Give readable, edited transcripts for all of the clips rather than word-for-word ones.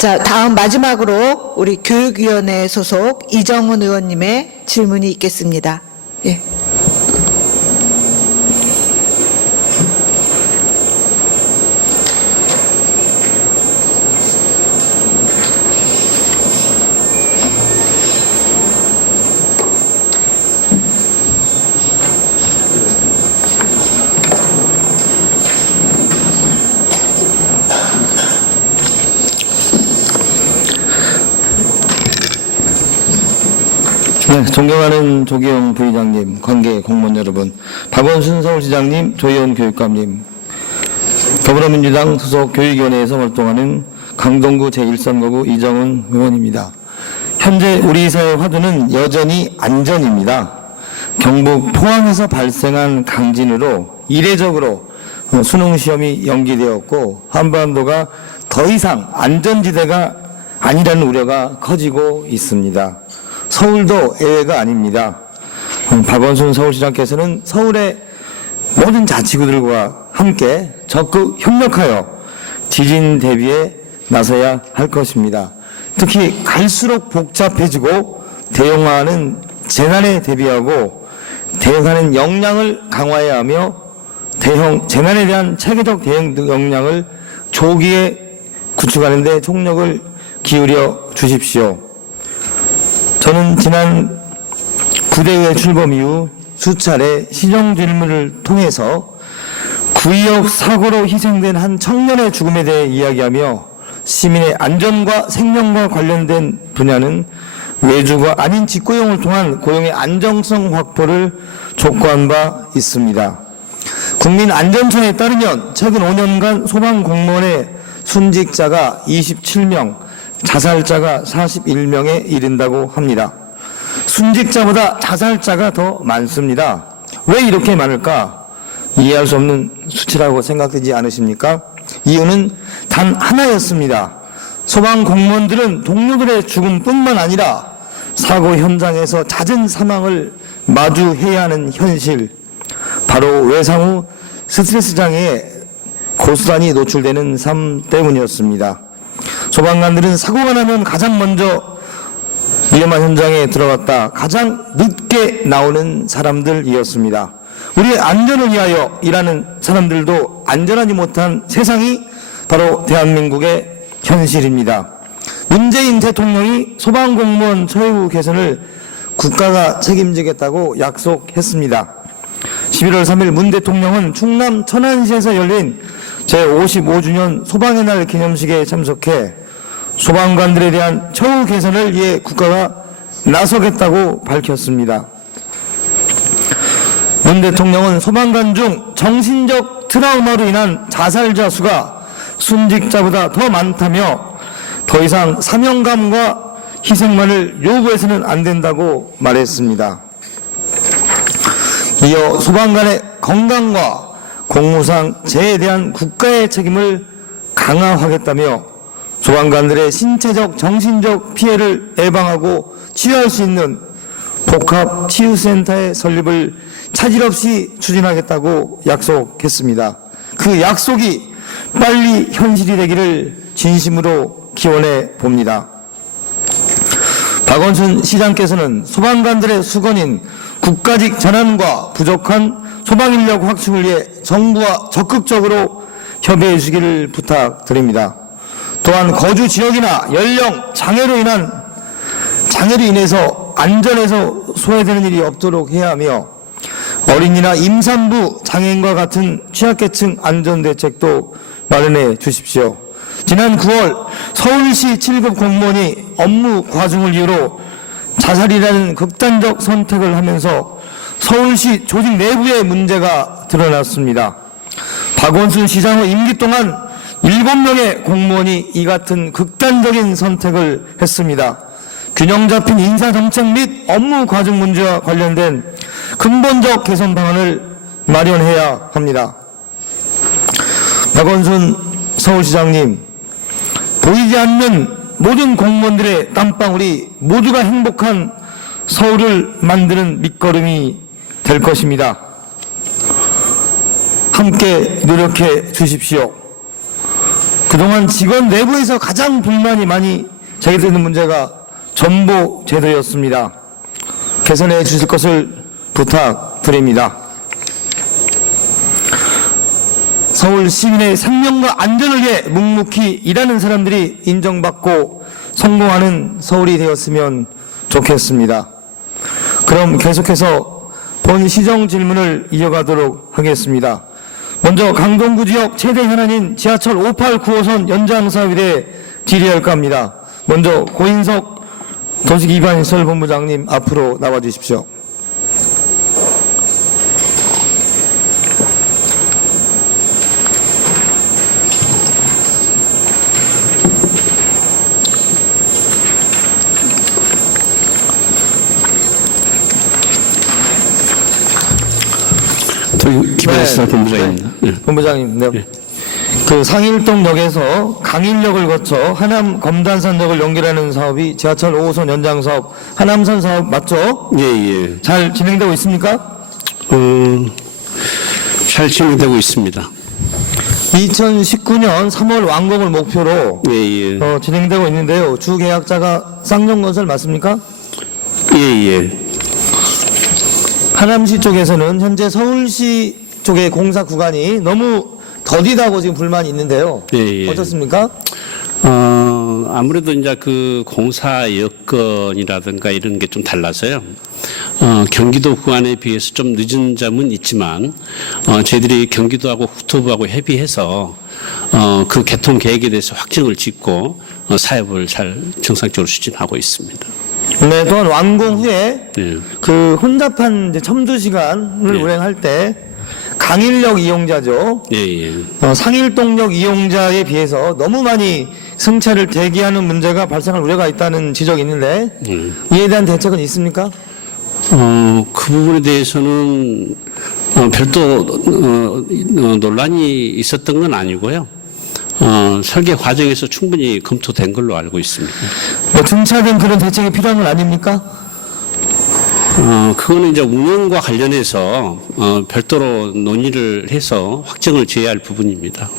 자, 다음 마지막으로 우리 교육위원회 소속 이정훈 의원님의 질문이 있겠습니다. 예. 네, 존경하는 조기영 부의장님, 관계 공무원 여러분, 박원순 서울시장님, 조희연 교육감님, 더불어민주당 소속 교육위원회에서 활동하는 강동구 제1선거구 이정훈 의원입니다. 현재 우리 사회 화두는 여전히 안전입니다. 경북 포항에서 발생한 강진으로 이례적으로 수능시험이 연기되었고 한반도가 더 이상 안전지대가 아니라는 우려가 커지고 있습니다. 서울도 예외가 아닙니다. 박원순 서울시장께서는 서울의 모든 자치구들과 함께 적극 협력하여 지진 대비에 나서야 할 것입니다. 특히 갈수록 복잡해지고 대형화하는 재난에 대비하고 대응하는 역량을 강화해야 하며 재난에 대한 체계적 대응 역량을 조기에 구축하는 데 총력을 기울여 주십시오. 저는 지난 부대의 출범 이후 수차례 시정 질문을 통해서 구의역 사고로 희생된 한 청년의 죽음에 대해 이야기하며 시민의 안전과 생명과 관련된 분야는 외주가 아닌 직고용을 통한 고용의 안정성 확보를 촉구한 바 있습니다. 국민안전청에 따르면 최근 5년간 소방공무원의 순직자가 27명, 자살자가 41명에 이른다고 합니다. 순직자보다 자살자가 더 많습니다. 왜 이렇게 많을까? 이해할 수 없는 수치라고 생각되지 않으십니까? 이유는 단 하나였습니다. 소방공무원들은 동료들의 죽음뿐만 아니라 사고 현장에서 잦은 사망을 마주해야 하는 현실, 바로 외상 후 스트레스 장애에 고스란히 노출되는 삶 때문이었습니다. 소방관들은 사고가 나면 가장 먼저 위험한 현장에 들어갔다 가장 늦게 나오는 사람들이었습니다. 우리의 안전을 위하여 일하는 사람들도 안전하지 못한 세상이 바로 대한민국의 현실입니다. 문재인 대통령이 소방공무원 처우 개선을 국가가 책임지겠다고 약속했습니다. 11월 3일 문 대통령은 충남 천안시에서 열린 제55주년 소방의 날 기념식에 참석해 소방관들에 대한 처우 개선을 위해 국가가 나서겠다고 밝혔습니다. 문 대통령은 소방관 중 정신적 트라우마로 인한 자살자 수가 순직자보다 더 많다며 더 이상 사명감과 희생만을 요구해서는 안 된다고 말했습니다. 이어 소방관의 건강과 공무상 재해에 대한 국가의 책임을 강화하겠다며 소방관들의 신체적, 정신적 피해를 예방하고 치유할 수 있는 복합치유센터의 설립을 차질 없이 추진하겠다고 약속했습니다. 그 약속이 빨리 현실이 되기를 진심으로 기원해 봅니다. 박원순 시장께서는 소방관들의 수건인 국가직 전환과 부족한 소방인력 확충을 위해 정부와 적극적으로 협의해 주기를 부탁드립니다. 또한 거주 지역이나 연령, 장애로 인해서 안전에서 소외되는 일이 없도록 해야 하며 어린이나 임산부, 장애인과 같은 취약계층 안전대책도 마련해 주십시오. 지난 9월 서울시 7급 공무원이 업무 과중을 이유로 자살이라는 극단적 선택을 하면서 서울시 조직 내부의 문제가 드러났습니다. 박원순 시장 후 임기 동안 7명의 공무원이 이 같은 극단적인 선택을 했습니다. 균형 잡힌 인사정책 및 업무 과중 문제와 관련된 근본적 개선 방안을 마련해야 합니다. 박원순 서울시장님, 보이지 않는 모든 공무원들의 땀방울이 모두가 행복한 서울을 만드는 밑거름이 될 것입니다. 함께 노력해 주십시오. 그동안 직원 내부에서 가장 불만이 많이 제기되는 문제가 전보 제도였습니다. 개선해 주실 것을 부탁드립니다. 서울 시민의 생명과 안전을 위해 묵묵히 일하는 사람들이 인정받고 성공하는 서울이 되었으면 좋겠습니다. 그럼 계속해서 본 시정 질문을 이어가도록 하겠습니다. 먼저 강동구 지역 최대 현안인 지하철 58, 9호선 연장 사업에 대해 질의할까 합니다. 먼저 고인석 도시기반시설본부장님 앞으로 나와 주십시오. 기반시설 본부장입니다. 네. 본부장님, 네. 네. 그 상일동역에서 강일역을 거쳐 하남 검단산역을 연결하는 사업이 지하철 5호선 연장 사업, 하남선 사업 맞죠? 예, 예. 잘 진행되고 있습니까? 잘 진행되고 있습니다. 2019년 3월 완공을 목표로 예, 예. 진행되고 있는데요. 주 계약자가 쌍용건설 맞습니까? 예, 예. 하남시 쪽에서는 현재 서울시 쪽의 공사 구간이 너무 더디다고 지금 불만이 있는데요. 예, 예. 어떻습니까? 아무래도 이제 그 공사 여건이라든가 이런 게 좀 달라서요. 경기도 구간에 비해서 좀 늦은 점은 있지만, 저희들이 경기도하고 국토부하고 협의해서, 그 개통 계획에 대해서 확정을 짓고, 사업을 잘 정상적으로 추진하고 있습니다. 네, 또한 완공 후에 예. 그 혼잡한 이제 첨두 시간을 예. 운행할 때 강일역 이용자죠. 예, 예. 상일동역 이용자에 비해서 너무 많이 승차를 대기하는 문제가 발생할 우려가 있다는 지적이 있는데 이에 대한 대책은 있습니까? 그 부분에 대해서는 별도 논란이 있었던 건 아니고요. 설계 과정에서 충분히 검토된 걸로 알고 있습니다. 뭐 중차된 그런 대책이 필요한 건 아닙니까? 그거는 이제 운영과 관련해서 별도로 논의를 해서 확정을 지어야 할 부분입니다.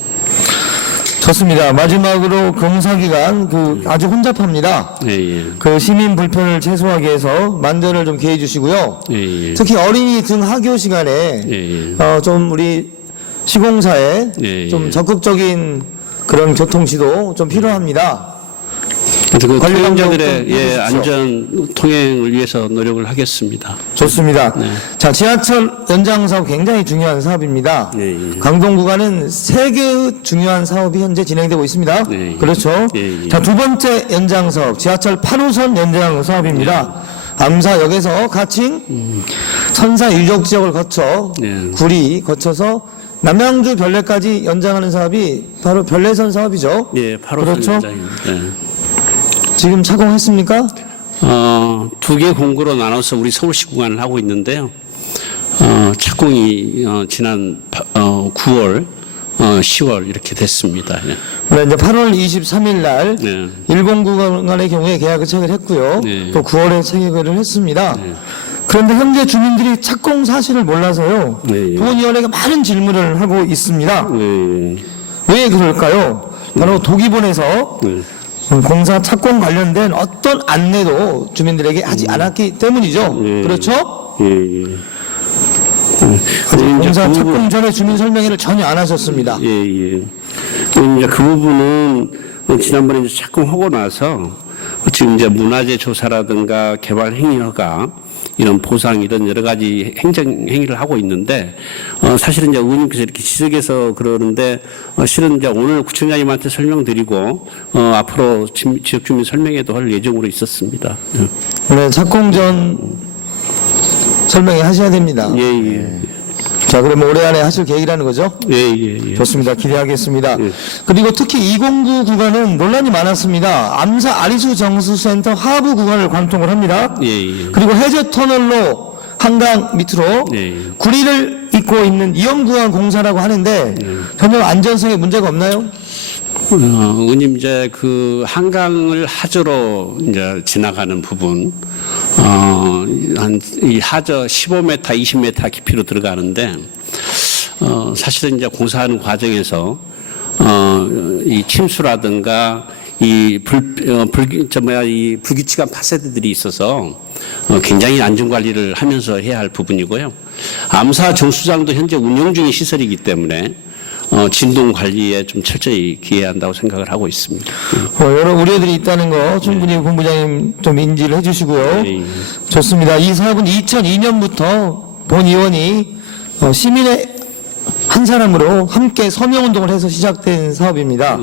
좋습니다. 마지막으로 공사기간 아주 혼잡합니다. 예, 예. 그 시민 불편을 최소화하기 위해서 만전을 좀 기해 주시고요. 예, 예. 특히 어린이 등 학교 시간에 예, 예. 좀 우리 시공사에 예, 좀 예. 적극적인 그런 교통지도 좀 필요합니다. 그 관리 통행자들의 방법도 예, 해주십시오. 안전 통행을 위해서 노력을 하겠습니다. 좋습니다. 네. 자, 지하철 연장 사업 굉장히 중요한 사업입니다. 예, 예. 강동 구간은 3개의 중요한 사업이 현재 진행되고 있습니다. 예, 예. 그렇죠? 예, 예. 자, 두 번째 연장 사업, 지하철 8호선 연장 사업입니다. 암사역에서 가칭, 선사 유적 지역을 거쳐 예. 구리 거쳐서 남양주 별내까지 연장하는 사업이 바로 별내선 사업이죠. 예, 8호 그렇죠? 선장입니다. 예. 지금 착공했습니까? 두 개 공구로 나눠서 우리 서울시 구간을 하고 있는데요. 착공이 지난 9월, 10월 이렇게 됐습니다. 예. 네, 이제 8월 23일 날 네. 일본구간의 경우에 계약을 체결했고요. 네. 또 9월에 체결을 했습니다. 그런데 현재 주민들이 착공 사실을 몰라서요. 네. 보건위원회가 많은 질문을 하고 있습니다. 예. 왜 그럴까요? 바로 도기본에서 네. 공사 착공 관련된 어떤 안내도 주민들에게 하지 않았기 때문이죠. 네. 그렇죠? 예, 예. 공사 그 착공 전에 주민 설명회를 전혀 안 하셨습니다. 예, 예. 이제 그 부분은 지난번에 이제 착공하고 나서 지금 이제 문화재 조사라든가 개발 행위 허가 이런 보상 이런 여러 가지 행정 행위를 하고 있는데 사실은 이제 의원님께서 이렇게 지적해서 그러는데 실은 이제 오늘 구청장님한테 설명드리고 앞으로 지역 주민 설명회도 할 예정으로 있었습니다. 네, 착공 전 설명회 하셔야 됩니다. 예, 예. 자, 그러면 올해 안에 하실 계획이라는 거죠? 예, 예, 예. 좋습니다. 기대하겠습니다. 예. 그리고 특히 209 구간은 논란이 많았습니다. 암사 아리수 정수센터 하부 구간을 관통을 합니다. 예, 예. 그리고 해저 터널로 한강 밑으로 예. 구리를 잇고 있는 위험구간 공사라고 하는데 전혀 안전성에 문제가 없나요? 의원님 이제 그 한강을 하저로 이제 지나가는 부분, 한 이 하저 15m, 20m 깊이로 들어가는데, 사실은 이제 공사하는 과정에서 이 침수라든가 이 불규칙한 파세드들이 있어서 굉장히 안전 관리를 하면서 해야 할 부분이고요. 암사 정수장도 현재 운영 중인 시설이기 때문에 진동 관리에 좀 철저히 기해야 한다고 생각을 하고 있습니다. 여러 우려들이 있다는 거 충분히 본부장님 좀 인지를 해주시고요. 예. 좋습니다. 이 사업은 2002년부터 본 의원이 시민의 한 사람으로 함께 서명운동을 해서 시작된 사업입니다.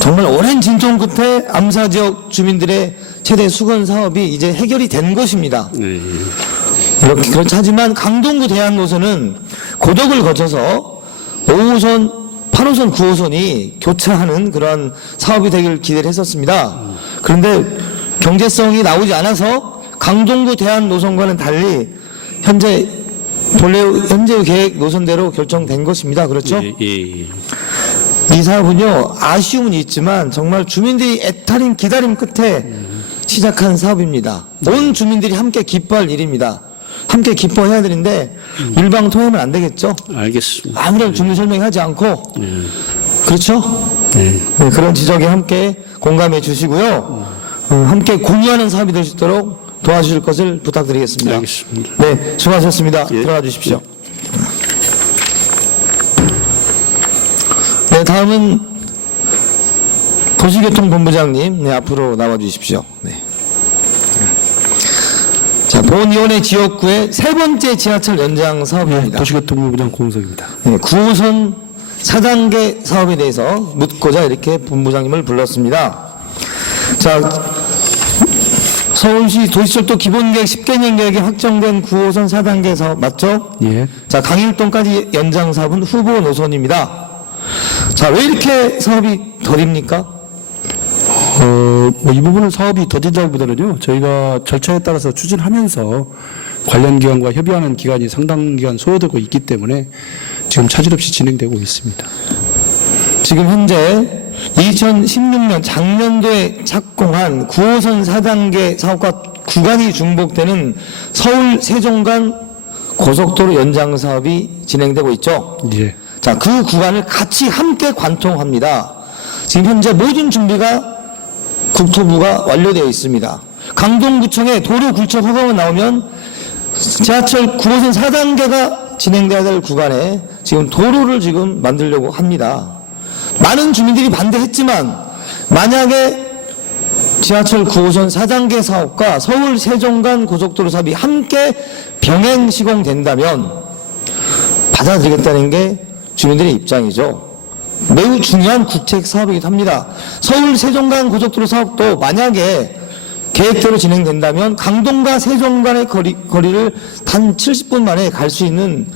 정말 오랜 진통 끝에 암사 지역 주민들의 최대 수건 사업이 이제 해결이 된 것입니다. 이렇게 그렇지 하지만 강동구 대안 노선은 고덕을 거쳐서 5호선, 8호선, 9호선이 교차하는 그런 사업이 되길 기대를 했었습니다. 그런데 경제성이 나오지 않아서 강동구 대안 노선과는 달리 현재 계획 노선대로 결정된 것입니다. 그렇죠? 이 사업은요, 아쉬움은 있지만 정말 주민들이 애타린 기다림 끝에 시작한 사업입니다. 온 주민들이 함께 기뻐할 일입니다. 함께 기뻐해야 되는데 일방통행은 안 되겠죠? 알겠습니다. 아무런 준비 설명하지 않고 그렇죠? 네, 그런 지적에 함께 공감해 주시고요. 함께 공유하는 사업이 될 수 있도록 도와주실 것을 부탁드리겠습니다. 알겠습니다. 네, 수고하셨습니다. 예. 들어가 주십시오. 네, 다음은 도시교통본부장님, 네, 앞으로 나와 주십시오. 네. 자, 본의원의 지역구의 세 번째 지하철 연장 사업입니다. 도시교통본부장 공석입니다. 네, 9호선 4단계 사업에 대해서 묻고자 이렇게 본부장님을 불렀습니다. 자, 서울시 도시철도 기본계획 10개년 계획에 확정된 9호선 4단계 사업 맞죠? 예. 자, 강일동까지 연장 사업은 후보 노선입니다. 자, 왜 이렇게 사업이 더딥니까? 이 부분은 사업이 더디다기보다는요, 저희가 절차에 따라서 추진하면서 관련 기관과 협의하는 기간이 상당 기간 소요되고 있기 때문에 지금 차질 없이 진행되고 있습니다. 지금 현재 2016년 작년도에 착공한 9호선 4단계 사업과 구간이 중복되는 서울 세종 간 고속도로 연장 사업이 진행되고 있죠. 예. 자, 그 구간을 같이 함께 관통합니다. 지금 현재 모든 준비가 국토부가 완료되어 있습니다. 강동구청에 도로 굴착 허가만 나오면 지하철 9호선 4단계가 진행돼야 될 구간에 지금 도로를 지금 만들려고 합니다. 많은 주민들이 반대했지만 만약에 지하철 9호선 4단계 사업과 서울 세종 간 고속도로 사업이 함께 병행 시공된다면 받아들이겠다는 게 주민들의 입장이죠. 매우 중요한 국책 사업이기도 합니다. 서울 세종 간 고속도로 사업도 만약에 계획대로 진행된다면 강동과 세종 간의 거리를 단 70분 만에 갈 수 있는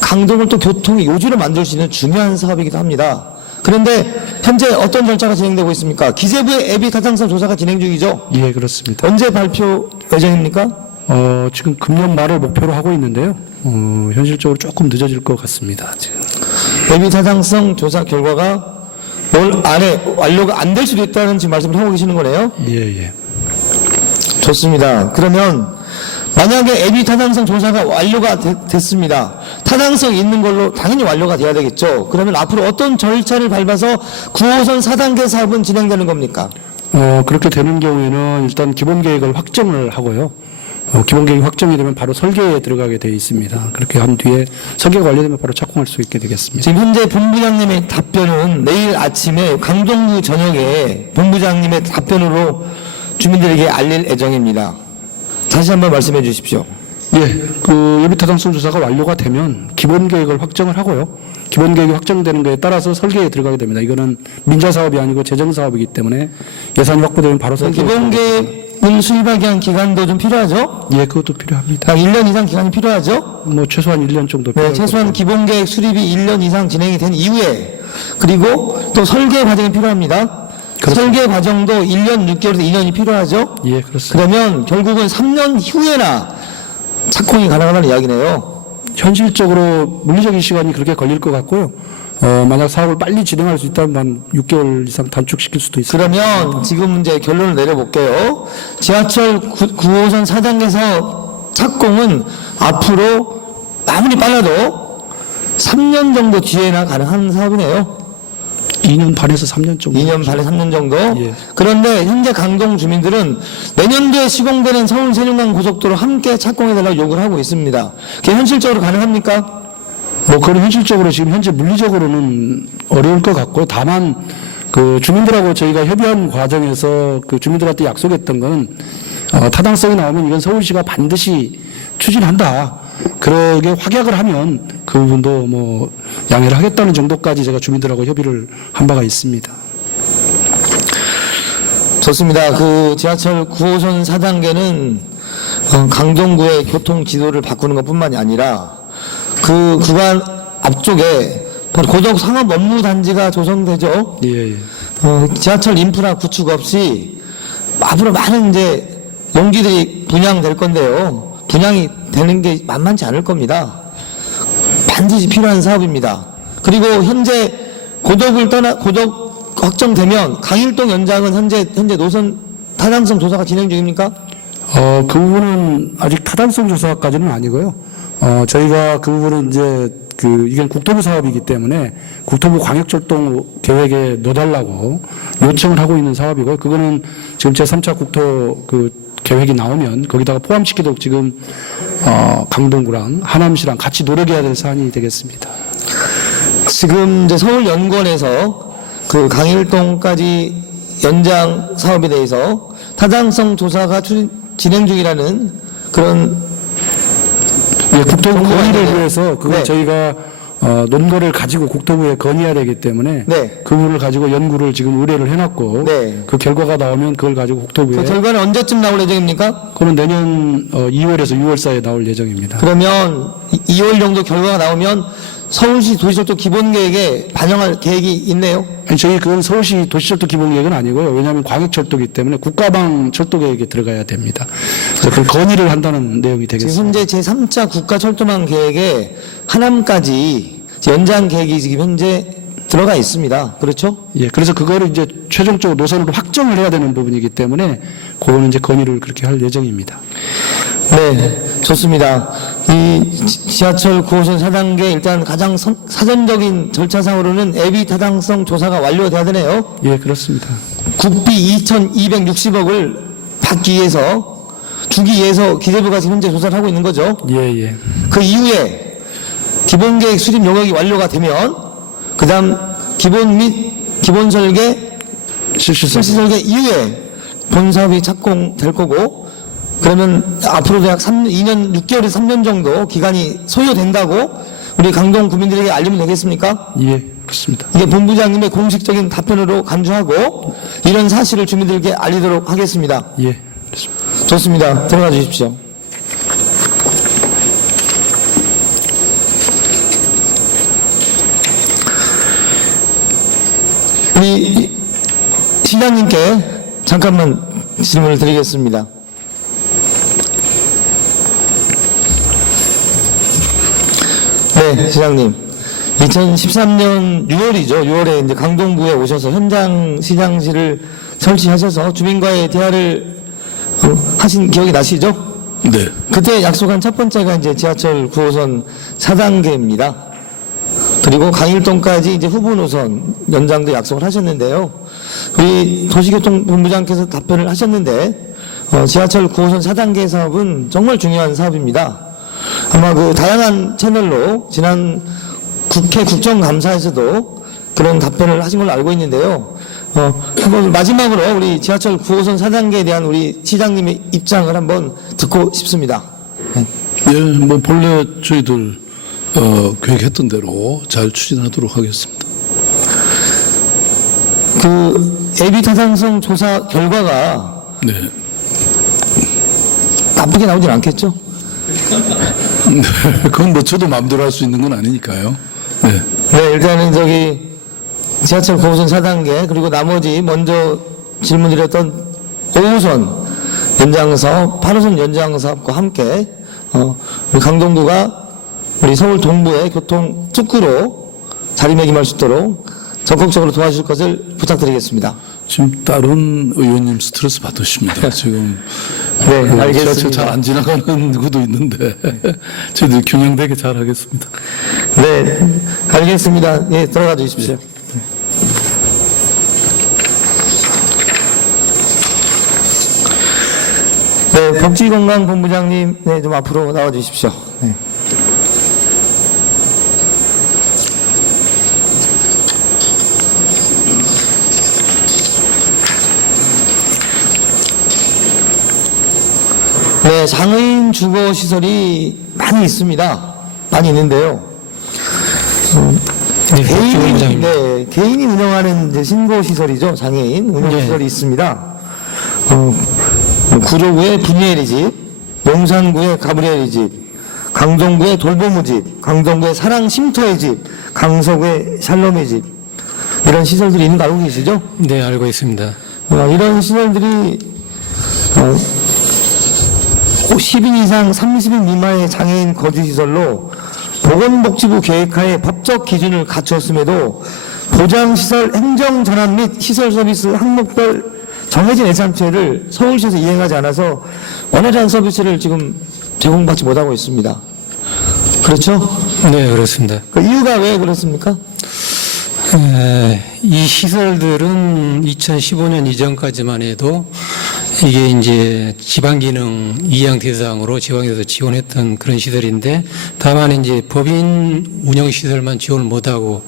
강동을 또 교통의 요지로 만들 수 있는 중요한 사업이기도 합니다. 그런데 현재 어떤 절차가 진행되고 있습니까? 기재부의 앱이 타당성 조사가 진행 중이죠? 예, 그렇습니다. 언제 발표 예정입니까? 지금 금년 말을 목표로 하고 있는데요. 현실적으로 조금 늦어질 것 같습니다. 지금. 앱이 타당성 조사 결과가 올 안에 완료가 안 될 수도 있다는 지금 말씀을 하고 계시는 거네요? 예, 예. 좋습니다. 그러면 만약에 앱이 타당성 조사가 완료가 됐습니다. 타당성 있는 걸로 당연히 완료가 돼야 되겠죠. 그러면 앞으로 어떤 절차를 밟아서 9호선 4단계 사업은 진행되는 겁니까? 그렇게 되는 경우에는 일단 기본계획을 확정을 하고요. 기본계획이 확정이 되면 바로 설계에 들어가게 되어 있습니다. 그렇게 한 뒤에 설계가 완료되면 바로 착공할 수 있게 되겠습니다. 지금 현재 본부장님의 답변은 내일 아침에 강동구 전역에 본부장님의 답변으로 주민들에게 알릴 예정입니다. 다시 한번 말씀해 주십시오. 예, 예비타당성 조사가 완료가 되면 기본계획을 확정을 하고요. 기본계획이 확정되는 것에 따라서 설계에 들어가게 됩니다. 이거는 민자사업이 아니고 재정사업이기 때문에 예산이 확보되면 바로 설계에 기본계획을 수립하기 위한 기간도 좀 필요하죠? 예, 그것도 필요합니다. 약 1년 이상 기간이 필요하죠? 뭐 최소한 1년 정도 필요할 네, 최소한 것 기본계획 수립이 1년 이상 진행이 된 이후에 그리고 또 설계 과정이 필요합니다. 그렇습니다. 설계 과정도 1년 6개월에서 2년이 필요하죠? 예, 그렇습니다. 그러면 결국은 3년 후에나 착공이 가능하다는 이야기네요. 현실적으로 물리적인 시간이 그렇게 걸릴 것 같고요. 만약 사업을 빨리 진행할 수 있다면 한 6개월 이상 단축시킬 수도 있습니다. 그러면 지금 이제 결론을 내려볼게요. 지하철 9호선 4단계 사업 착공은 앞으로 아무리 빨라도 3년 정도 뒤에나 가능한 사업이네요. 2년 반에서 3년 정도. 2년 반에 3년 정도. 예. 그런데 현재 강동 주민들은 내년도에 시공되는 서울 세종간 고속도로 함께 착공해달라고 요구를 하고 있습니다. 그게 현실적으로 가능합니까? 뭐 그건 현실적으로 지금 현재 물리적으로는 어려울 것 같고, 다만 그 주민들하고 저희가 협의한 과정에서 그 주민들한테 약속했던 건 타당성이 나오면 이건 서울시가 반드시 추진한다. 그러게 확약을 하면 그 부분도 뭐 양해를 하겠다는 정도까지 제가 주민들하고 협의를 한 바가 있습니다. 좋습니다. 그 지하철 9호선 4단계는 강동구의 교통 지도를 바꾸는 것뿐만이 아니라 그 구간 앞쪽에 바로 고덕 상업 업무 단지가 조성되죠. 예, 예. 지하철 인프라 구축 없이 앞으로 많은 이제 용기들이 분양될 건데요. 분양이 되는 게 만만치 않을 겁니다. 반드시 필요한 사업입니다. 그리고 현재 고덕 확정되면 강일동 연장은 현재 노선 타당성 조사가 진행 중입니까? 그 부분은 아직 타당성 조사까지는 아니고요. 저희가 그 부분은 이제 이건 국토부 사업이기 때문에 국토부 광역철도 계획에 넣어달라고 요청을 하고 있는 사업이고요. 그거는 지금 제3차 국토 계획이 나오면 거기다가 포함시키도록 지금 강동구랑 하남시랑 같이 노력해야 될 사안이 되겠습니다. 지금 이제 서울 연구원에서 그 강일동까지 연장 사업에 대해서 타당성 조사가 진행 중이라는 그런 국토부 건의를 정보가 위해서 그걸 네. 저희가 논거를 가지고 국토부에 건의해야 되기 때문에 네. 그 부분을 가지고 연구를 지금 의뢰를 해놨고 네. 그 결과가 나오면 그걸 가지고 국토부에 그 결과는 언제쯤 나올 예정입니까? 그러면 내년 2월에서 6월 사이에 나올 예정입니다. 그러면 2월 정도 결과가 나오면 서울시 도시철도 기본계획에 반영할 계획이 있네요. 아니, 저희 그건 서울시 도시철도 기본계획은 아니고요. 왜냐하면 광역철도이기 때문에 국가방 철도계획에 들어가야 됩니다. 그래서 그걸 건의를 한다는 내용이 지금 되겠습니다. 현재 제3차 국가철도망 계획에 하남까지 연장 계획이 지금 현재 들어가 있습니다. 그렇죠? 예, 그래서 그거를 이제 최종적으로 노선으로 확정을 해야 되는 부분이기 때문에 그거는 이제 건의를 그렇게 할 예정입니다. 네, 좋습니다. 이 지하철 9호선 4단계 일단 가장 사전적인 절차상으로는 예비 타당성 조사가 완료돼야 되네요. 예, 그렇습니다. 국비 2,260억을 받기 위해서 주기 위해서 기재부가 지금 현재 조사를 하고 있는 거죠. 예, 예. 그 이후에 기본계획 수립 용역이 완료가 되면 그다음 기본 및 기본 설계 실시 설계 이후에 본 사업이 착공될 거고, 그러면 앞으로도 약 2년 6개월에서 3년 정도 기간이 소요된다고 우리 강동 구민들에게 알리면 되겠습니까? 예, 그렇습니다. 이게 본부장님의 공식적인 답변으로 간주하고 이런 사실을 주민들에게 알리도록 하겠습니다. 예, 그렇습니다. 좋습니다. 들어가 주십시오. 우리 시장님께 잠깐만 질문을 드리겠습니다. 네, 시장님. 2013년 6월이죠. 6월에 이제 강동구에 오셔서 현장 시장실을 설치하셔서 주민과의 대화를 하신 기억이 나시죠? 네. 그때 약속한 첫 번째가 이제 지하철 9호선 4단계입니다. 그리고 강일동까지 이제 후보 노선 연장도 약속을 하셨는데요. 우리 도시교통본부장께서 답변을 하셨는데, 지하철 9호선 4단계 사업은 정말 중요한 사업입니다. 아마 그 다양한 채널로 지난 국회 국정감사에서도 그런 답변을 하신 걸로 알고 있는데요. 한번 마지막으로 우리 지하철 9호선 4단계에 대한 우리 시장님의 입장을 한번 듣고 싶습니다. 예, 뭐 본래 저희들 계획했던 대로 잘 추진하도록 하겠습니다. 그 예비 타당성 조사 결과가 네. 나쁘게 나오진 않겠죠? 그건 뭐 저도 마음대로 할 수 있는 건 아니니까요. 네. 네, 일단은 지하철 9호선 4단계 그리고 나머지 먼저 질문드렸던 5호선 연장사업, 8호선 연장사업과 함께 우리 강동구가 우리 서울 동부의 교통 특구로 자리매김할 수 있도록 적극적으로 도와주실 것을 부탁드리겠습니다. 지금 다른 의원님 스트레스 받으십니다. 지금 네, 알겠습니다. 지하철 잘 안 지나가는 누구도 있는데 저희들 균형되게 잘 하겠습니다. 네, 알겠습니다. 예, 들어가 주십시오. 네, 복지건강본부장님, 네, 좀 앞으로 나와 주십시오. 네. 네, 장애인 주거 시설이 많이 있습니다. 많이 있는데요. 개인이 운영하는 이제 신고 시설이죠. 장애인 운영 시설이 있습니다. 구로구의 분예리 집, 용산구의 가브리엘이 집, 강동구의 돌보무 집, 강동구의 사랑 쉼터의 집, 강서구의 샬롬의 집, 이런 시설들이 있는 거 알고 계시죠? 네, 알고 있습니다. 이런 시설들이 10인 이상 30인 미만의 장애인 거주시설로 보건복지부 계획하에 법적 기준을 갖추었음에도 보장시설 행정전환 및 시설서비스 항목별 정해진 예산표를 서울시에서 이행하지 않아서 원활한 서비스를 지금 제공받지 못하고 있습니다. 그렇죠? 네, 그렇습니다. 그 이유가 왜 그렇습니까? 이 시설들은 2015년 이전까지만 해도 이게 이제 지방기능 이양 대상으로 지방에서 지원했던 그런 시설인데, 다만 이제 법인 운영 시설만 지원을 못하고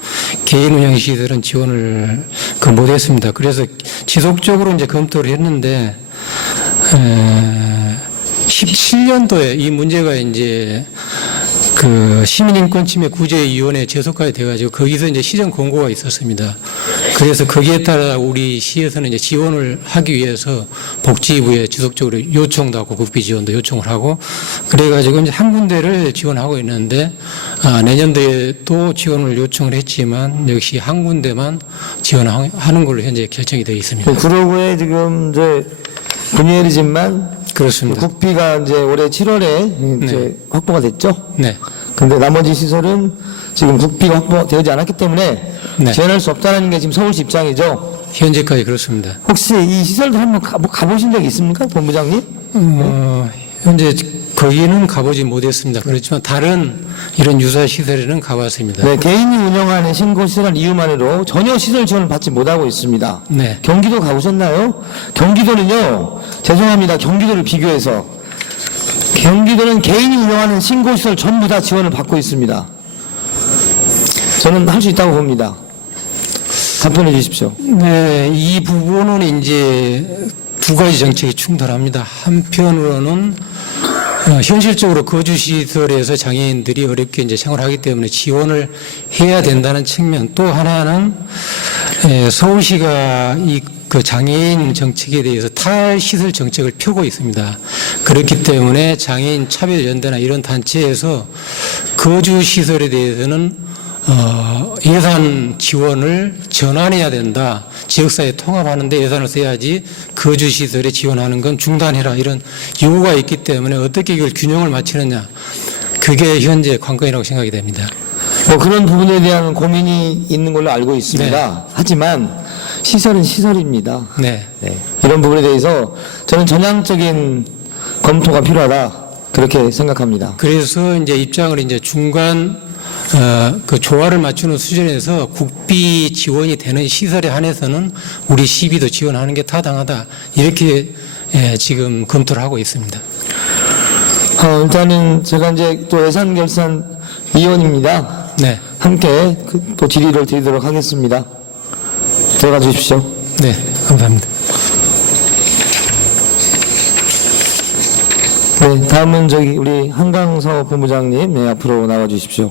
개인 운영 시설은 지원을 못했습니다. 그래서 지속적으로 이제 검토를 했는데 17년도에 이 문제가 이제 그 시민인권침해 구제위원회 제소까지 돼가지고 거기서 이제 시정 공고가 있었습니다. 그래서 거기에 따라 우리 시에서는 이제 지원을 하기 위해서 복지부에 지속적으로 요청도 하고 국비 지원도 요청을 하고 그래가지고 이제 한 군데를 지원하고 있는데 내년도에 또 지원을 요청을 했지만 역시 한 군데만 지원하는 걸로 현재 결정이 되어 있습니다. 구로구에 지금 이제 분예리 집만 그렇습니다. 국비가 이제 올해 7월에 이제 확보가 됐죠. 네. 근데 나머지 시설은 지금 국비가 확보되지 않았기 때문에 네. 지원할 수 없다는 게 지금 서울시 입장이죠. 현재까지 그렇습니다. 혹시 이 시설도 한번 가보신 적 있습니까, 본부장님? 현재 거기는 가보지 못했습니다. 그렇지만 다른 이런 유사 시설에는 가봤습니다. 네, 개인이 운영하는 신고시설 이유만으로 전혀 시설 지원을 받지 못하고 있습니다. 네. 경기도 가보셨나요? 경기도는요, 죄송합니다. 경기도를 비교해서 경기도는 개인이 운영하는 신고시설 전부 다 지원을 받고 있습니다. 저는 할 수 있다고 봅니다. 답변해 주십시오. 네, 이 부분은 이제 두 가지 정책이 충돌합니다. 한편으로는 현실적으로 거주시설에서 장애인들이 어렵게 이제 생활하기 때문에 지원을 해야 된다는 측면, 또 하나는 서울시가 이 그 장애인 정책에 대해서 탈시설 정책을 펴고 있습니다. 그렇기 때문에 장애인 차별연대나 이런 단체에서 거주시설에 대해서는 예산 지원을 전환해야 된다. 지역사회 통합하는데 예산을 써야지 거주시설에 지원하는 건 중단해라. 이런 요구가 있기 때문에 어떻게 이걸 균형을 맞추느냐. 그게 현재 관건이라고 생각이 됩니다. 뭐 그런 부분에 대한 고민이 있는 걸로 알고 있습니다. 네. 하지만 시설은 시설입니다. 네. 네. 이런 부분에 대해서 저는 전향적인 검토가 필요하다. 그렇게 생각합니다. 그래서 이제 입장을 이제 중간 그 조화를 맞추는 수준에서 국비 지원이 되는 시설에 한해서는 우리 시비도 지원하는 게 타당하다. 이렇게 지금 검토를 하고 있습니다. 일단은 제가 이제 또 예산결산위원입니다. 네. 함께 또 질의를 드리도록 하겠습니다. 들어가 주십시오. 네. 감사합니다. 네, 다음은 우리 한강서 본부장님, 네, 앞으로 나와 주십시오.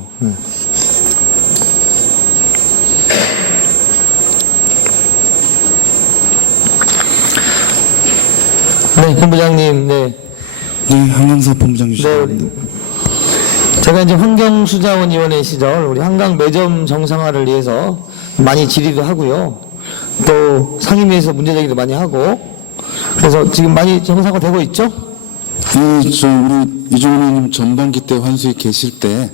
네, 본부장님, 네. 네, 한강서 본부장이시죠. 네, 제가 이제 환경수자원위원회 시절 우리 한강 매점 정상화를 위해서 많이 질의도 하고요. 또 상임위에서 문제제기도 많이 하고, 그래서 지금 많이 정상화되고 있죠? 우리 이종훈 의원님 전반기 때 환수에 계실 때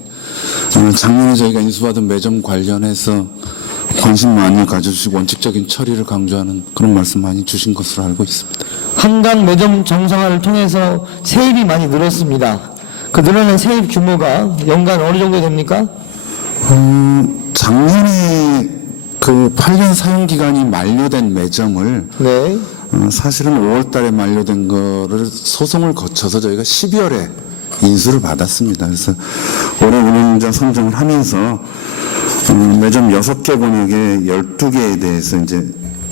작년에 저희가 인수받은 매점 관련해서 관심 많이 가져주시고 원칙적인 처리를 강조하는 그런 말씀 많이 주신 것으로 알고 있습니다. 한강 매점 정상화를 통해서 세입이 많이 늘었습니다. 그 늘어난 세입 규모가 연간 어느 정도 됩니까? 작년에 그 8년 사용 기간이 만료된 매점을 네. 사실은 5월 달에 만료된 거를 소송을 거쳐서 저희가 12월에 인수를 받았습니다. 그래서 올해 운영자 선정을 하면서 매점 6개 권역에 12개에 대해서 이제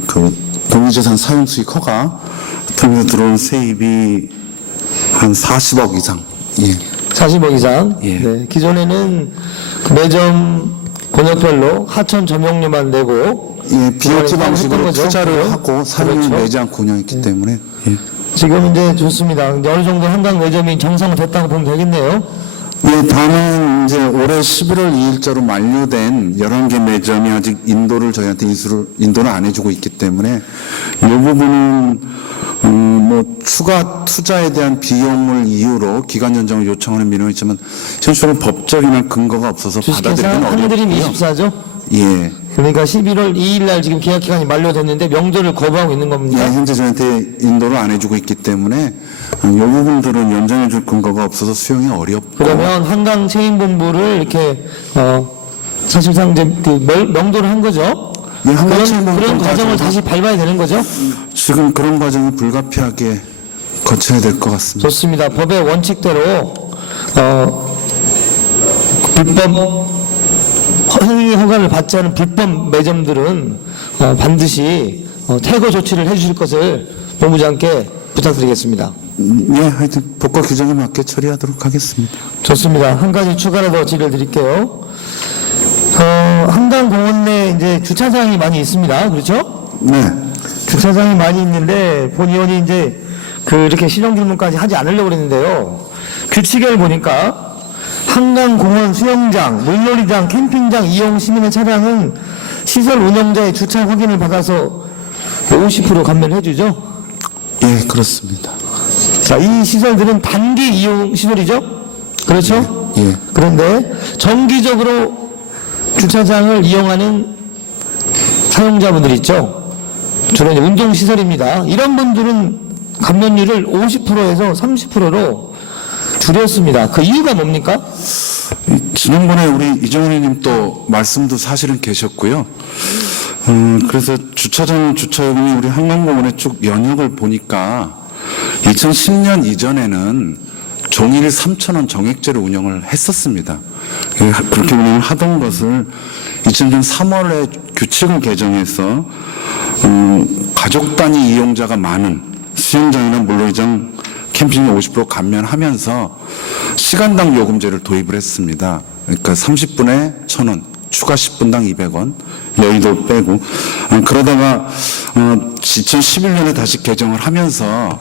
그 공유재산 사용 수익 허가 통해서 들어온 세입이 한 40억 이상. 예. 40억 이상. 예. 네. 기존에는 그 매점 권역별로 하천 점용료만 내고 예, BOT 했던 방식으로 거죠. 투자를 하고 사용을 그렇죠. 내지 않고 운영했기 때문에 예. 지금 이제 좋습니다. 이제 어느 정도 한강 매점이 정상됐다고 보면 되겠네요. 예, 다만 이제 올해 11월 2일자로 만료된 11개 매점이 아직 인도를 저희한테 인도를 안 해주고 있기 때문에 이 부분은 뭐 추가 투자에 대한 비용을 이유로 기간 연장을 요청하는 민원이 있지만 현실적으로 법적인 근거가 없어서 주식회사 받아들이기는 한드림 어렵고요. 24죠. 예. 그러니까 11월 2일 날 지금 계약 기간이 만료됐는데 명도를 거부하고 있는 예, 겁니다. 현재 저한테 인도를 안 해주고 있기 때문에 이 부분들은 연장해 줄 근거가 없어서 수용이 어렵고 그러면 한강 체인본부를 이렇게 사실상 이제 그 명도를 한 거죠. 예, 한강 그런 체인본부 과정을 다시 밟아야 되는 거죠. 지금 그런 과정이 불가피하게 거쳐야 될 것 같습니다. 좋습니다. 법의 원칙대로 불법 행위 허가를 받지 않은 불법 매점들은 반드시 퇴거 조치를 해주실 것을 본부장께 부탁드리겠습니다. 예, 하여튼 법과 규정에 맞게 처리하도록 하겠습니다. 좋습니다. 한 가지 추가로 더 질의를 드릴게요. 한강공원 내 이제 주차장이 많이 있습니다. 그렇죠? 네. 주차장이 많이 있는데 본 의원이 이제 이렇게 실형 질문까지 하지 않으려고 그랬는데요. 규칙을 보니까 한강공원 수영장, 물놀이장, 캠핑장 이용 시민의 차량은 시설 운영자의 주차 확인을 받아서 50% 감면해 주죠. 예, 그렇습니다. 자, 이 시설들은 단기 이용 시설이죠. 그렇죠? 예. 그런데 정기적으로 주차장을 이용하는 사용자분들 있죠. 주로 이제 운동시설입니다. 이런 분들은 감면율을 50%에서 30%로 줄였습니다. 그 이유가 뭡니까? 지난번에 우리 이정훈 의원님 또 말씀도 사실은 계셨고요. 그래서 주차요금이 우리 한강공원의 쭉 연역을 보니까 2010년 이전에는 종일 3,000원 정액제로 운영을 했었습니다. 그렇게 운영을 하던 것을 2000년 3월에 규칙을 개정해서 가족 단위 이용자가 많은 수영장이나 물놀이장 캠핑에 50% 감면하면서 시간당 요금제를 도입을 했습니다. 그러니까 30분에 1,000원, 추가 10분당 200원, 여의도 빼고 그러다가 2011년에 다시 개정을 하면서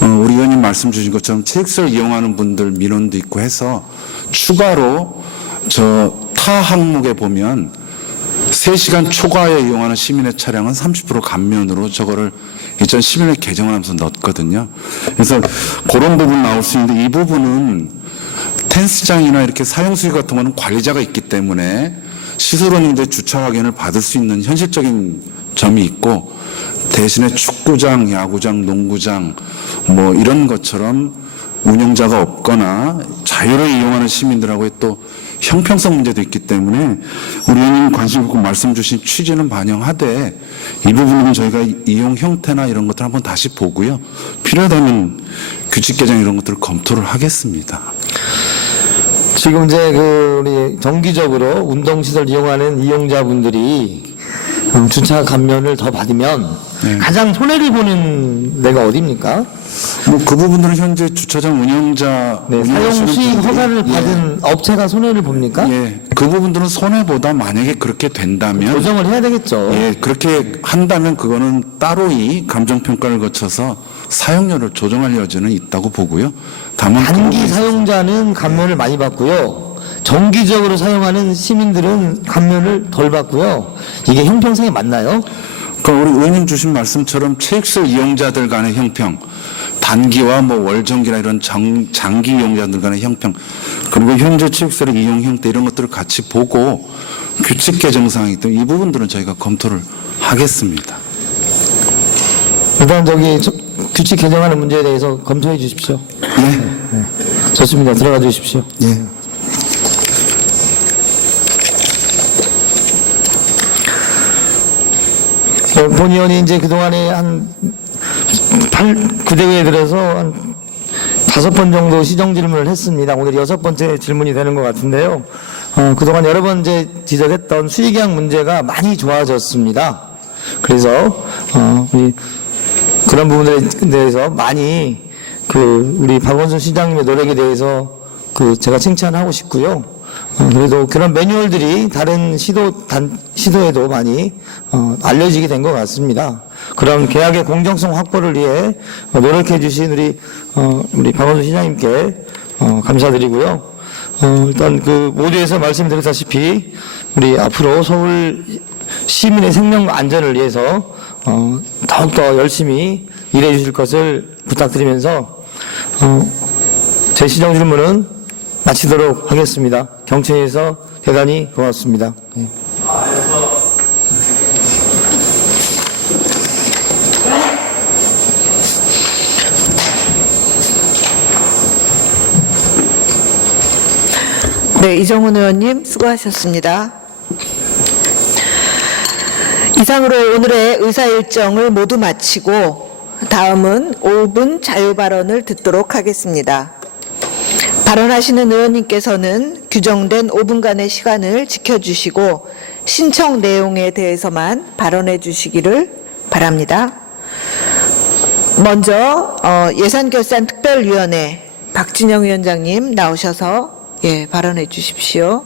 우리 의원님 말씀 주신 것처럼 체육시설 이용하는 분들 민원도 있고 해서 추가로 타 항목에 보면 3시간 초과에 이용하는 시민의 차량은 30% 감면으로 저거를 2011년에 개정을 하면서 넣었거든요. 그래서 그런 부분 나올 수 있는데 이 부분은 텐스장이나 이렇게 사용수익 같은 거는 관리자가 있기 때문에 시설운영자의 주차 확인을 받을 수 있는 현실적인 점이 있고 대신에 축구장, 야구장, 농구장 뭐 이런 것처럼 운영자가 없거나 자유를 이용하는 시민들하고의 또 형평성 문제도 있기 때문에 우리 의원님 관심 있고 말씀 주신 취지는 반영하되 이 부분은 저희가 이용 형태나 이런 것들 한번 다시 보고요. 필요하다면 규칙 개정 이런 것들을 검토를 하겠습니다. 지금 이제 우리 정기적으로 운동시설 이용하는 이용자분들이 주차 감면을 더 받으면 네. 가장 손해를 보는 데가 어디입니까? 뭐 그 부분들은 현재 주차장 운영자 네, 사용 운영하시는 수익 분들이, 허가를 예, 받은 업체가 손해를 봅니까? 예, 그 부분들은 손해보다 만약에 그렇게 된다면 조정을 해야 되겠죠. 예, 그렇게 한다면 그거는 따로 이 감정평가를 거쳐서 사용료를 조정할 여지는 있다고 보고요. 다만 그 단기 부분에 사용자는 감면을 많이 받고요. 정기적으로 사용하는 시민들은 감면을 덜 받고요. 이게 형평성에 맞나요? 그러니까 우리 의원님 주신 말씀처럼 체육시설 이용자들 간의 형평, 단기와 뭐 월정기나 이런 장기 이용자들 간의 형평, 그리고 현재 체육시설의 이용 형태 이런 것들을 같이 보고 규칙 개정 사항이기 때문에 이 부분들은 저희가 검토를 하겠습니다. 일단 규칙 개정하는 문제에 대해서 검토해 주십시오. 예. 좋습니다. 들어가 주십시오. 예. 본 의원이 이제 그동안에 한 9대회에 들어서 한 5번 정도 시정 질문을 했습니다. 오늘 6번째 질문이 되는 것 같은데요. 그동안 여러 번 이제 지적했던 수의계약 문제가 많이 좋아졌습니다. 그래서 우리 그런 부분들에 대해서 많이 우리 박원순 시장님의 노력에 대해서 제가 칭찬하고 싶고요. 그래도 그런 매뉴얼들이 다른 시도에도 많이 알려지게 된 것 같습니다. 그런 계약의 공정성 확보를 위해 노력해 주신 우리 박원순 시장님께 감사드리고요. 일단 모두에서 말씀드렸다시피 우리 앞으로 서울 시민의 생명 안전을 위해서 더욱더 열심히 일해 주실 것을 부탁드리면서 제 시정 질문은 마치도록 하겠습니다. 경청해서 대단히 고맙습니다. 네. 네, 이정훈 의원님 수고하셨습니다. 이상으로 오늘의 의사 일정을 모두 마치고 다음은 5분 자유 발언을 듣도록 하겠습니다. 발언하시는 의원님께서는 규정된 5분간의 시간을 지켜주시고 신청 내용에 대해서만 발언해 주시기를 바랍니다. 먼저 예산결산특별위원회 박진영 위원장님 나오셔서 발언해 주십시오.